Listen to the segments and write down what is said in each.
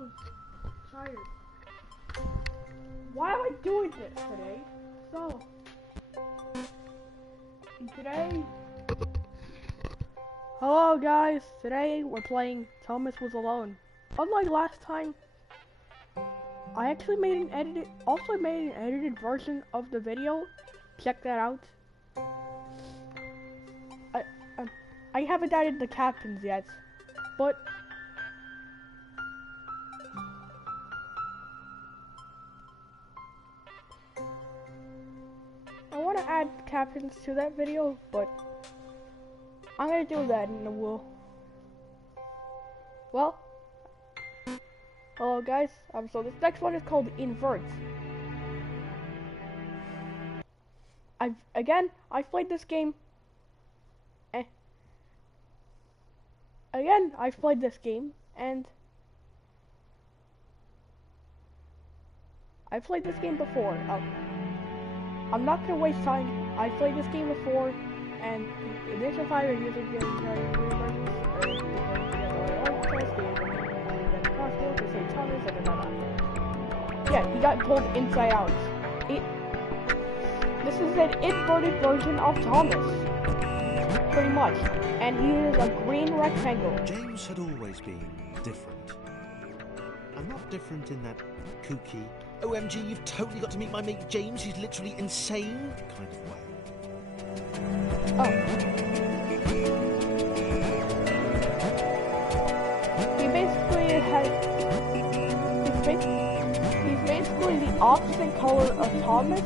so tired. Why am I doing this today? So, today, hello guys, today we're playing Thomas Was Alone. Unlike last time, I actually made an edited version of the video. Check that out. I haven't added the captions yet, but I want to add captions to that video, but I'm gonna do that in a while. Well, hello guys. So this next one is called Invert. I've played this game. I've played this game, and I've played this game before. I'm not gonna waste time. I've played this game before, and the initial fire user yeah, he got pulled inside out. This is an inverted version of Thomas, pretty much, and he is a green rectangle. James had always been different. I'm not different in that kooky, OMG, you've totally got to meet my mate James, he's literally insane kind of way. Oh. He's basically the opposite color of Thomas.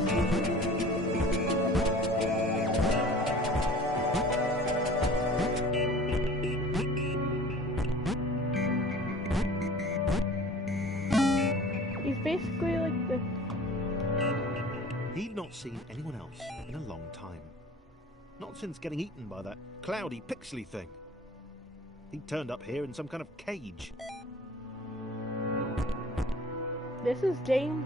He's basically like the... He'd not seen anyone else in a long time. Not since getting eaten by that cloudy, pixely thing. He'd turned up here in some kind of cage. This is James.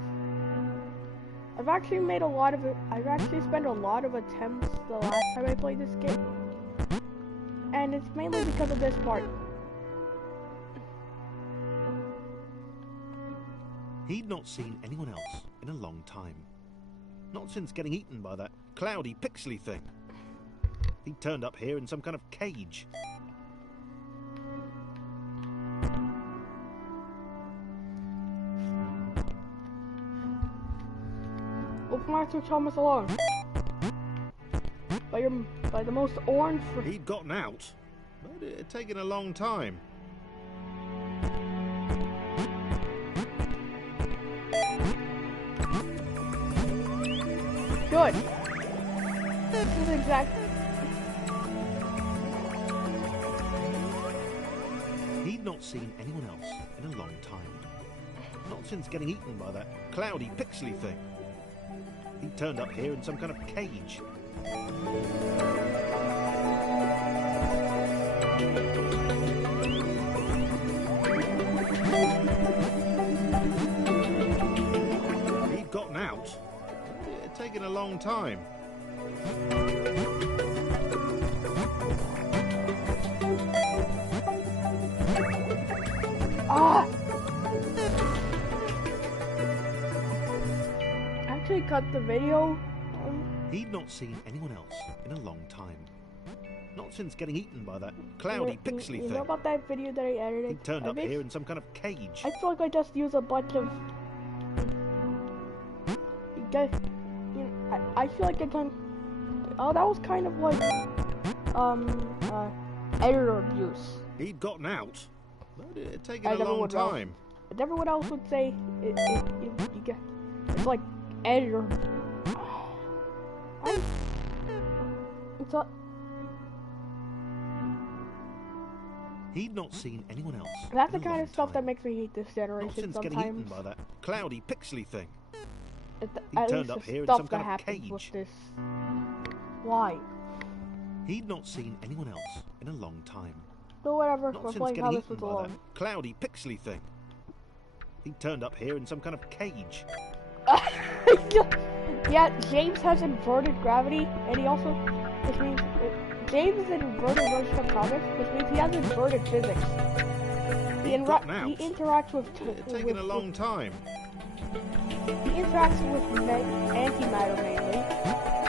I've actually spent a lot of attempts the last time I played this game. And it's mainly because of this part. He'd not seen anyone else in a long time. Not since getting eaten by that cloudy, pixely thing. He'd turned up here in some kind of cage. Welcome back to Thomas Alone. By the most orned for... He'd gotten out, but it had taken a long time. Good. This is exactly... He'd not seen anyone else in a long time. Not since getting eaten by that cloudy, pixely thing. He turned up here in some kind of cage. He'd gotten out. It had taken a long time. Ah! Cut the video. He'd not seen anyone else in a long time. Not since getting eaten by that cloudy, pixely thing. You know about that video that I edited? He turned up here in some kind of cage. I feel like I just used a bunch of... I feel like I done... Oh, that was kind of like... editor abuse. He'd gotten out, but it had taken a long time. But everyone else would say... It's like... editor. He'd not seen anyone else. That's the kind of stuff that makes me hate this generation. Not since sometimes. Getting eaten by that cloudy, pixely thing. He turned up here in some kind of cage. With this. Why? He'd not seen anyone else in a long time. So whatever. Not since getting eaten by that cloudy, pixely thing. He turned up here in some kind of cage. Yeah, James has inverted gravity, and he also, which means James is an inverted version of Thomas, which means he has inverted physics. He gotten out. interacts with. It's taken a long time. He interacts with antimatter mainly.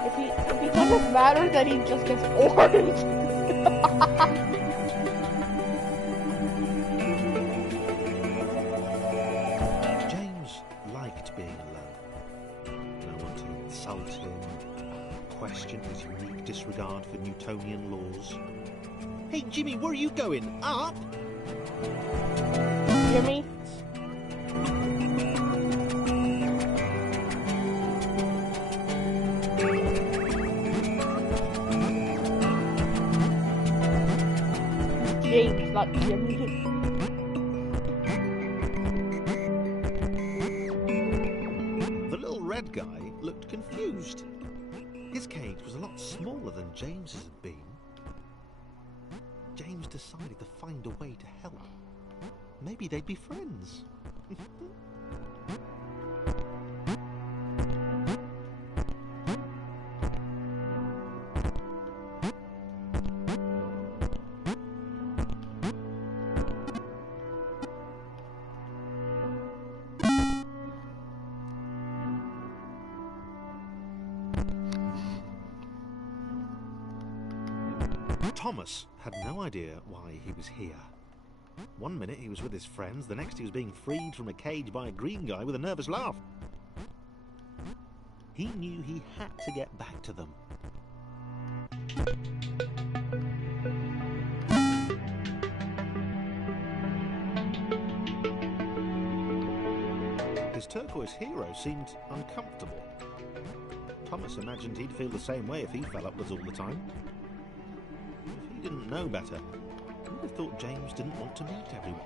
If he touches matter, then he just gets orned. James liked being alone. No one to insult him, question his unique disregard for Newtonian laws. Hey Jimmy, where are you going? Up? Jimmy? James, not Jimmy. The little red guy looked confused. His cage was a lot smaller than James's had been. James decided to find a way to help. Maybe they'd be friends. Thomas had no idea why he was here. One minute he was with his friends, the next he was being freed from a cage by a green guy with a nervous laugh. He knew he had to get back to them. His turquoise hero seemed uncomfortable. Thomas imagined he'd feel the same way if he fell upwards all the time. If he didn't know better, he would have thought James didn't want to meet everyone.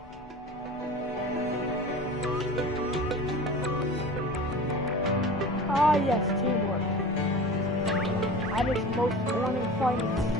Ah yes, teamwork. At its most orned finest.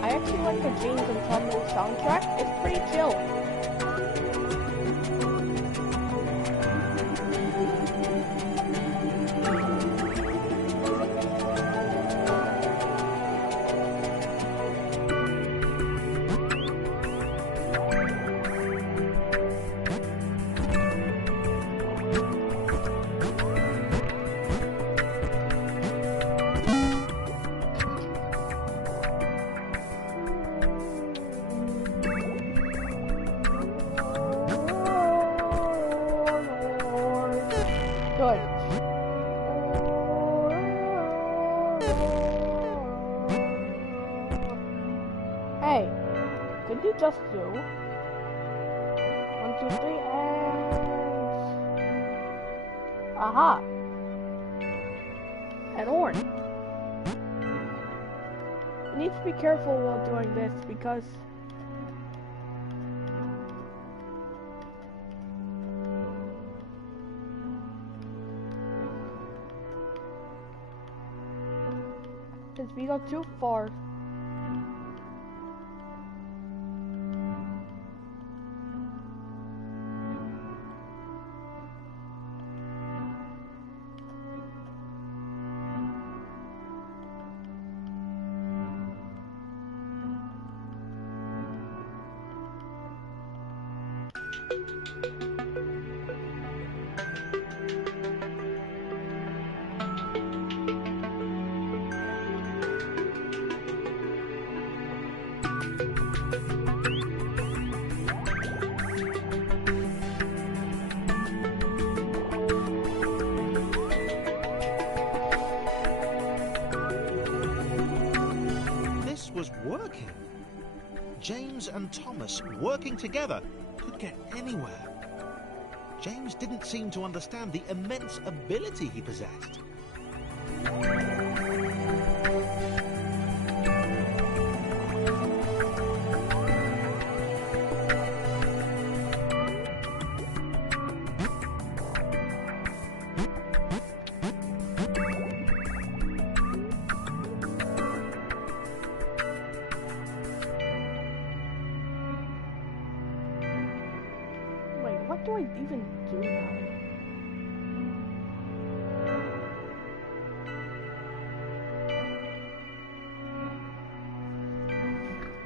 I actually like the James and Thomas soundtrack. It's pretty chill. Good. Hey, could you just do 1, 2, 3, and aha, an orn. You need to be careful while doing this because Since we go too far. Was working. James and Thomas, working together, could get anywhere. James didn't seem to understand the immense ability he possessed. What do I even do now?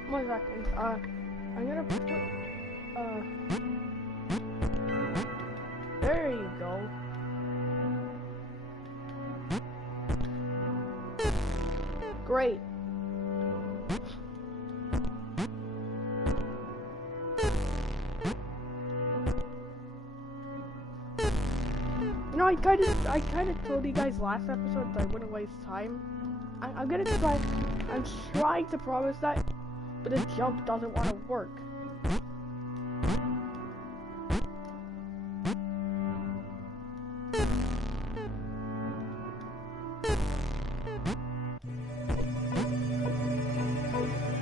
1 second. I'm gonna put, there you go. Great. You know, I kind of told you guys last episode that I wouldn't waste time. I'm trying to promise that, but the jump doesn't want to work.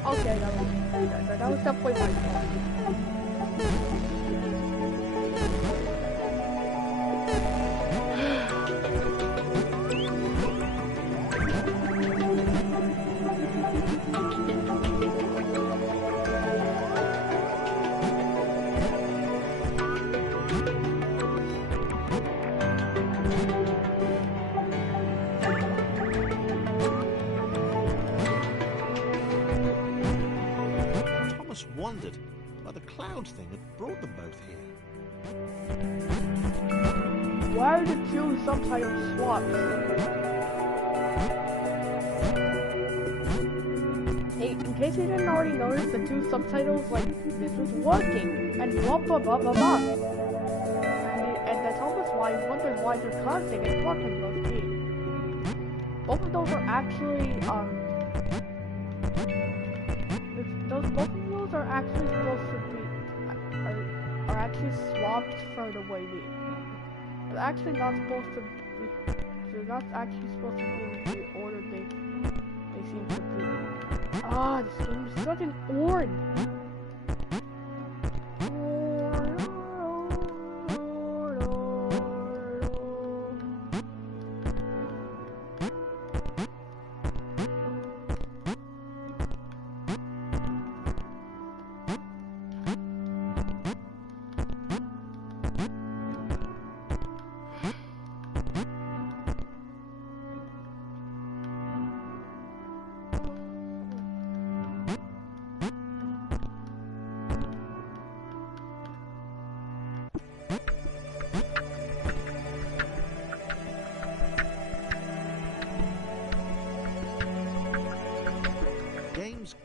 Okay, that was definitely my fault. Wondered why the cloud thing had brought them both here. Why are the two subtitles swapped? Hey, in case you didn't already notice, the two subtitles, like, this was working, and blah blah blah blah blah. And that's almost why I wondered why they're causing and blocking both keys. Both of those are actually, both of those are actually supposed to be, are actually swapped for the way they're actually not supposed to be, they're not actually supposed to be in the order they seem to be. Ah, this game is such an orned.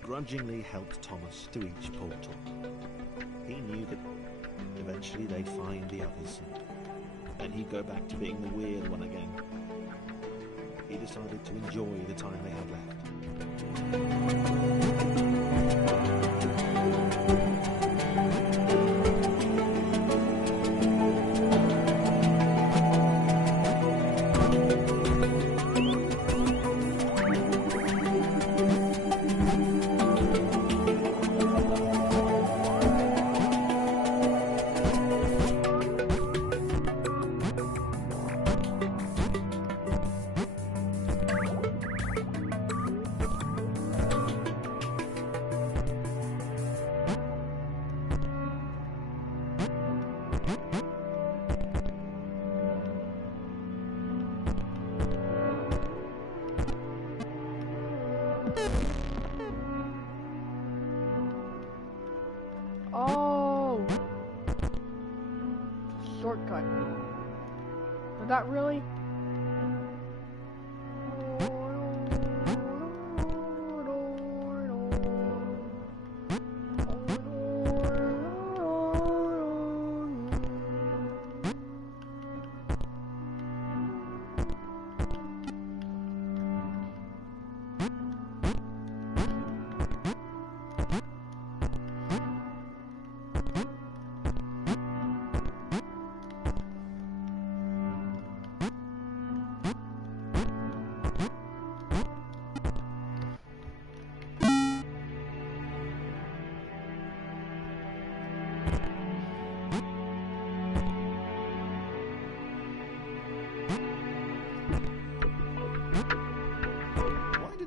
Grudgingly helped Thomas to each portal. He knew that eventually they'd find the others, and he'd go back to being the weird one again. He decided to enjoy the time they had left. But not really.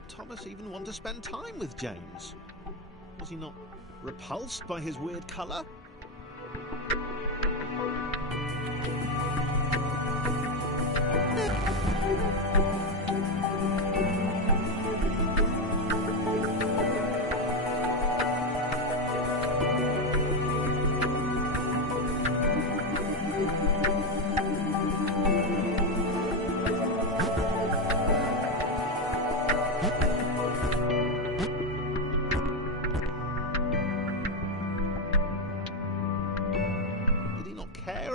Thomas even want to spend time with James? Was he not repulsed by his weird colour?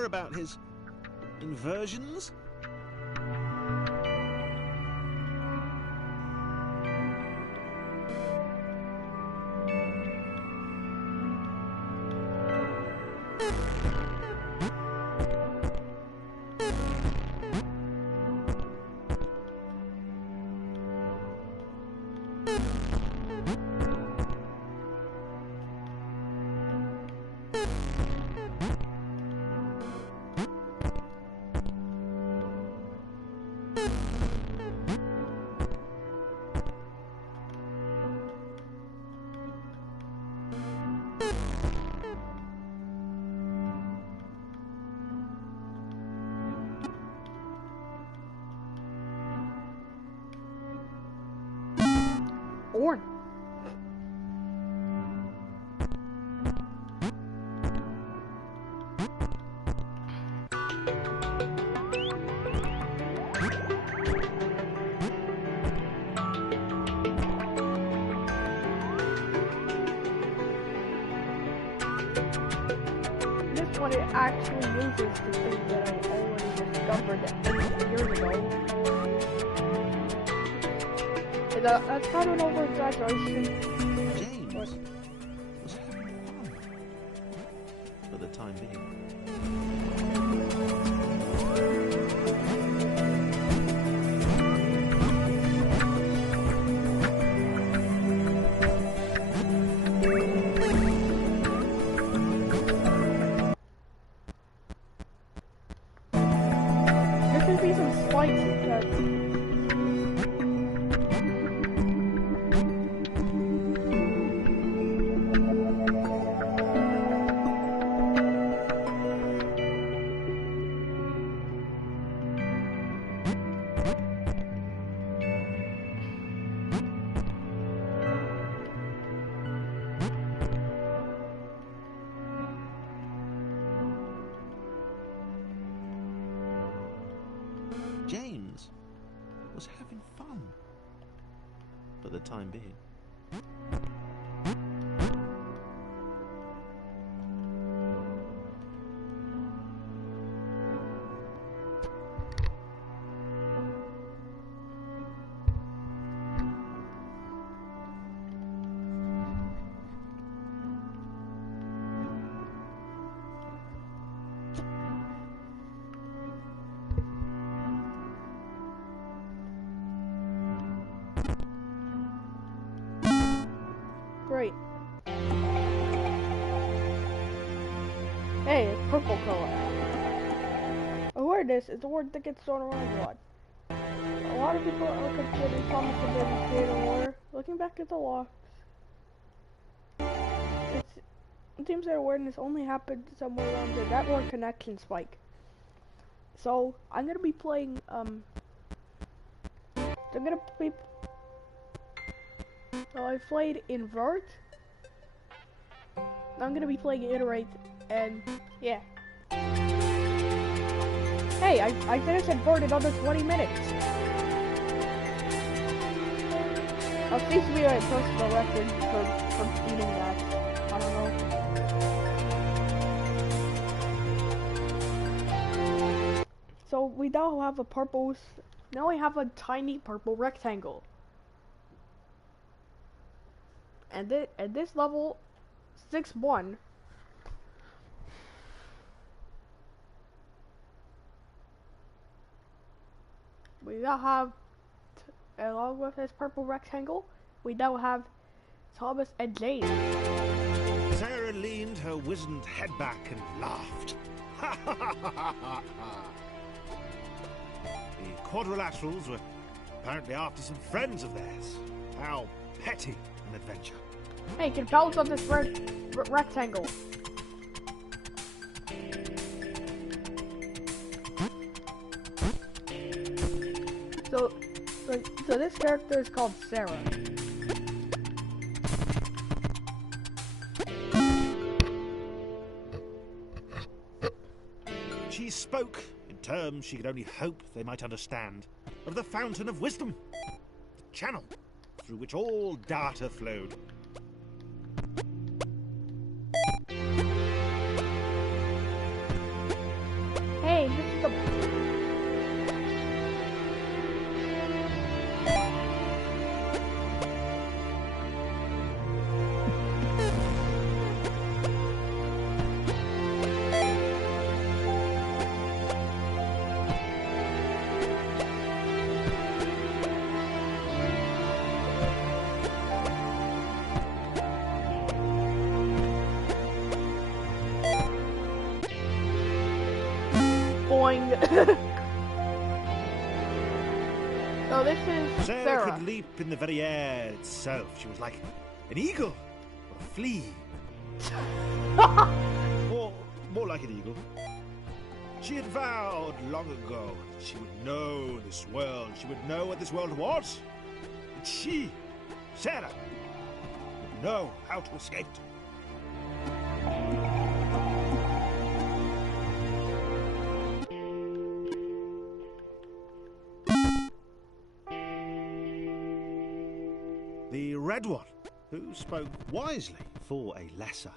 About his inversions? Orned. This one, it actually uses the thing that I already discovered years ago. That's kind of an over-exaggeration. James was having fun for the time being. There could be some spikes because James was having fun for the time being. great. Hey, it's purple color. Awareness is a word that gets thrown around a lot. A lot of people are considering Thomas a bit of creative war. Looking back at the logs, it seems that awareness only happened somewhere around the network connection spike. So I'm gonna be playing So I played invert. I'm gonna be playing iterate, and yeah. Hey, Hey, I finished it for another 20 minutes. That seems to be a personal record for beating that. I don't know. So we now have a purple. Now we have a tiny purple rectangle. And this level 6-1. We now have, along with this purple rectangle, we now have Thomas and James. Sarah leaned her wizened head back and laughed. Ha ha ha ha ha ha! The quadrilaterals were apparently after some friends of theirs. How petty an adventure. Hey, can balance on this red rectangle. So this character is called Sarah. She spoke in terms she could only hope they might understand of the fountain of wisdom, the channel through which all data flowed. Hey, this is the... So this is Sarah Sarah. could leap in the very air itself. She was like an eagle or a flea. More like an eagle. She had vowed long ago that she would know this world. She would know what this world was. That she, Sarah, would know how to escape it. The Red One, who spoke wisely for a lesser,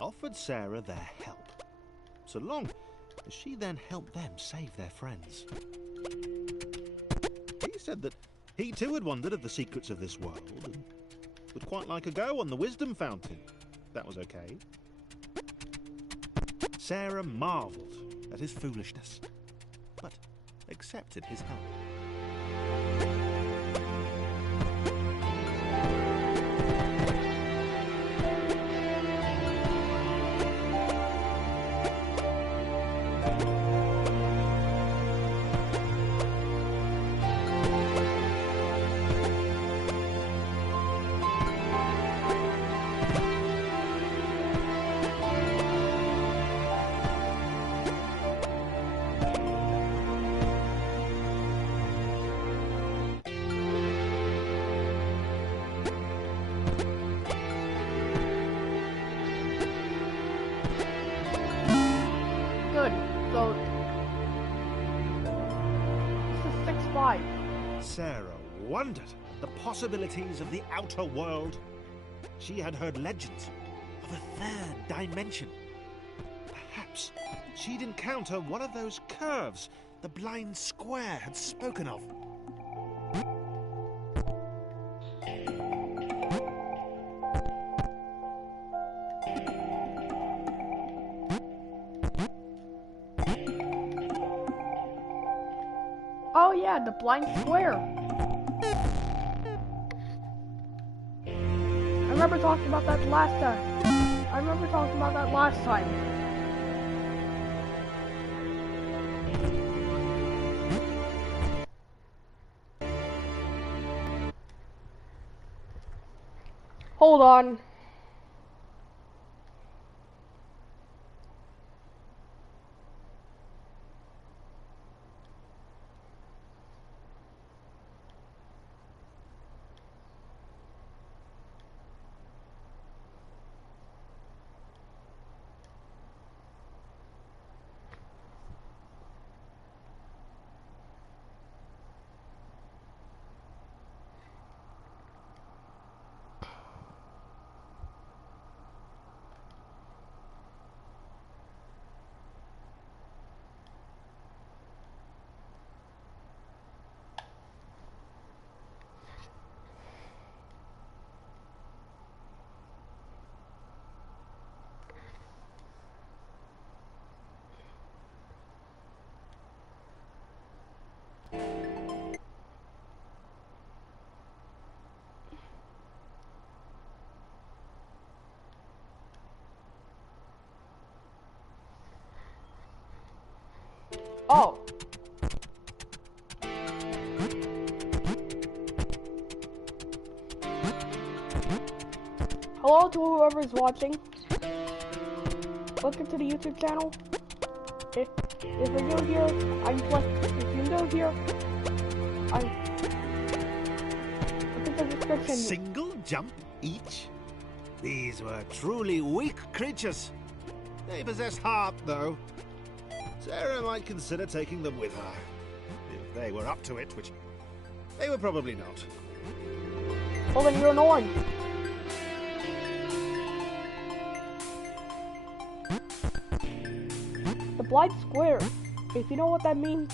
offered Sarah their help, so long as she then helped them save their friends. He said that he too had wondered at the secrets of this world and would quite like a go on the wisdom fountain. That was okay. Sarah marvelled at his foolishness, but accepted his help. Good. So this is 6-5. Sarah wondered at the possibilities of the outer world. She had heard legends of a third dimension. Perhaps she'd encounter one of those curves the blind square had spoken of. Oh yeah, the blind square. I remember talking about that last time. Hold on. Oh. Hello to whoever's watching. Welcome to the YouTube channel. If you're new here, if you're new here, look at the description. Single jump each? These were truly weak creatures. They possess heart, though. Sarah might consider taking them with her. If they were up to it, which they were probably not. Well, then you're an orned. The blind square. If you know what that means,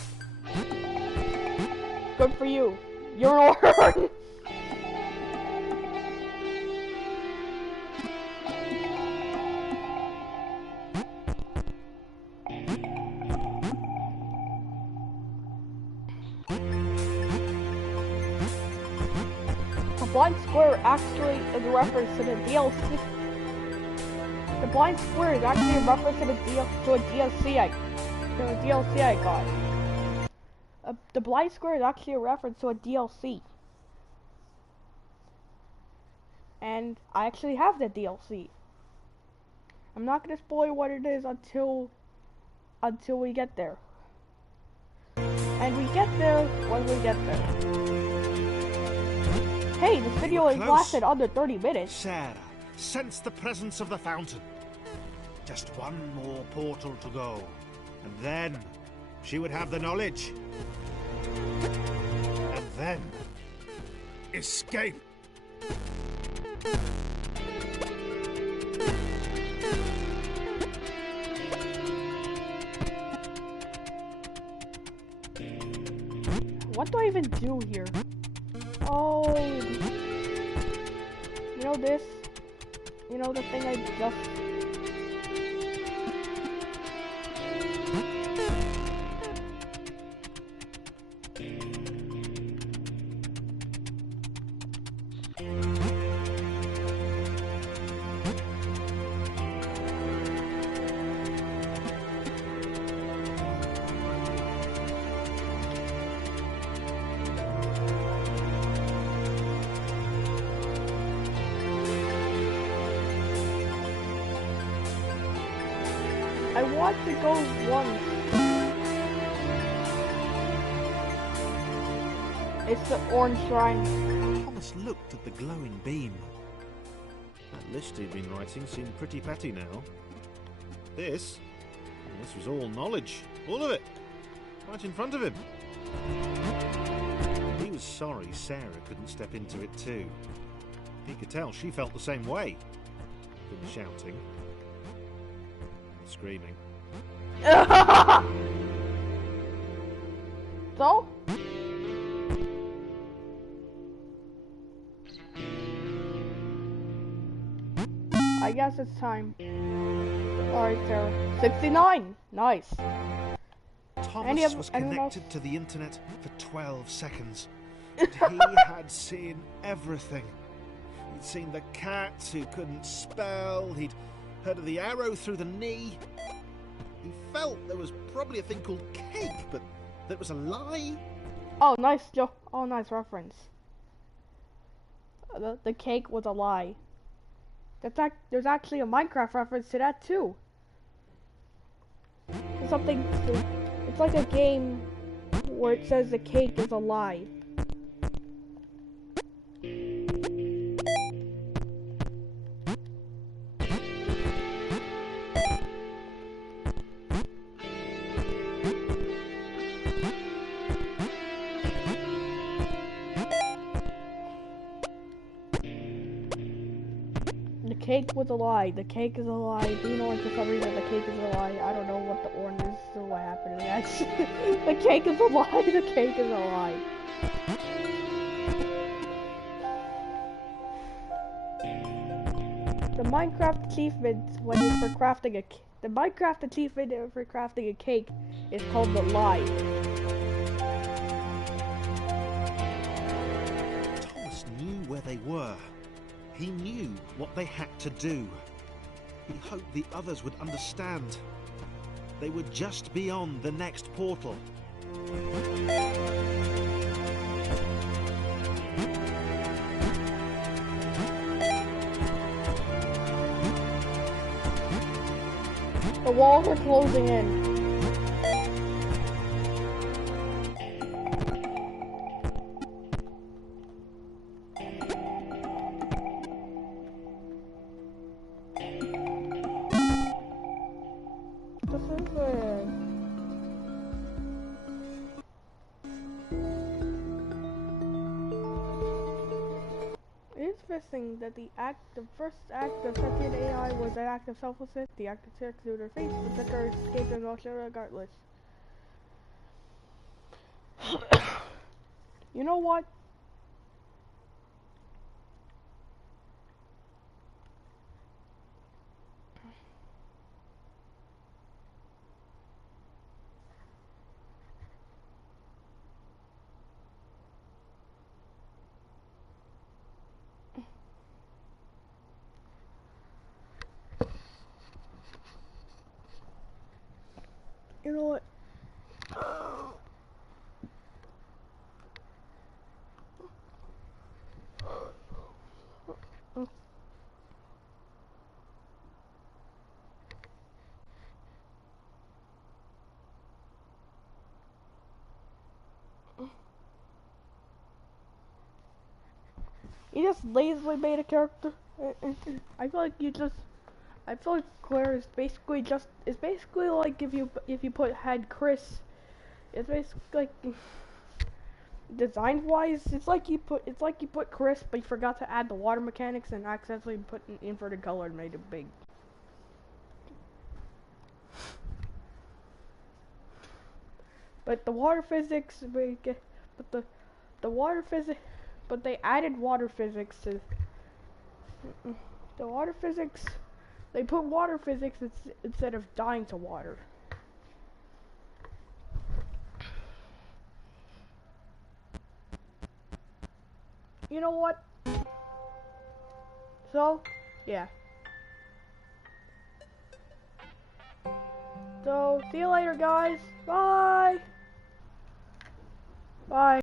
good for you. You're an orned. The blind square actually is a reference to the DLC. The blind square is actually a reference to a DLC I got. The blind square is actually a reference to a DLC. And I actually have the DLC. I'm not gonna spoil what it is until we get there. And we get there when we get there. Hey, this video has lasted under 30 minutes. Sarah, sense the presence of the fountain. Just one more portal to go, and then she would have the knowledge. And then escape. What do I even do here? Oh, you know this? You know the thing I just... I want to go once. It's the orange shrine. Thomas looked at the glowing beam. That list he'd been writing seemed pretty petty now. This was all knowledge. All of it. Right in front of him. He was sorry Sarah couldn't step into it too. He could tell she felt the same way. From the shouting. Screaming. So? I guess it's time. Alright, Sarah. 69! Nice. Thomas was connected to the internet for 12 seconds. And he had seen everything. He'd seen the cat who couldn't spell. He'd heard of the arrow through the knee. He felt there was probably a thing called cake, but that was a lie. Oh, nice joke. Oh, nice reference. The cake was a lie. There's actually a Minecraft reference to that too. It's like a game where it says the cake is a lie. The cake was a lie. The cake is a lie. Do you know, like, for some reason the cake is a lie? I don't know what the orange is or what happened next. The cake is a lie. The cake is a lie. The Minecraft achievement when it's for crafting the Minecraft achievement for crafting a cake is called the lie. He knew what they had to do. He hoped the others would understand. They were just beyond the next portal. The walls are closing in. This is it. It is interesting that the first act of sentient AI was an act of selflessness. The act of search through their face, the seeker escaped and lost regardless. You know what? You know what? You just lazily made a character. I feel like I feel like Claire is basically it's basically like if you had Chris, it's basically like design wise, it's like you put Chris, but you forgot to add the water mechanics and accidentally put an inverted color and made it big. But the water physics, the water physics, but they added water physics to the water physics. They put water physics instead of dying to water. You know what? So, yeah. So, see you later, guys. Bye. Bye.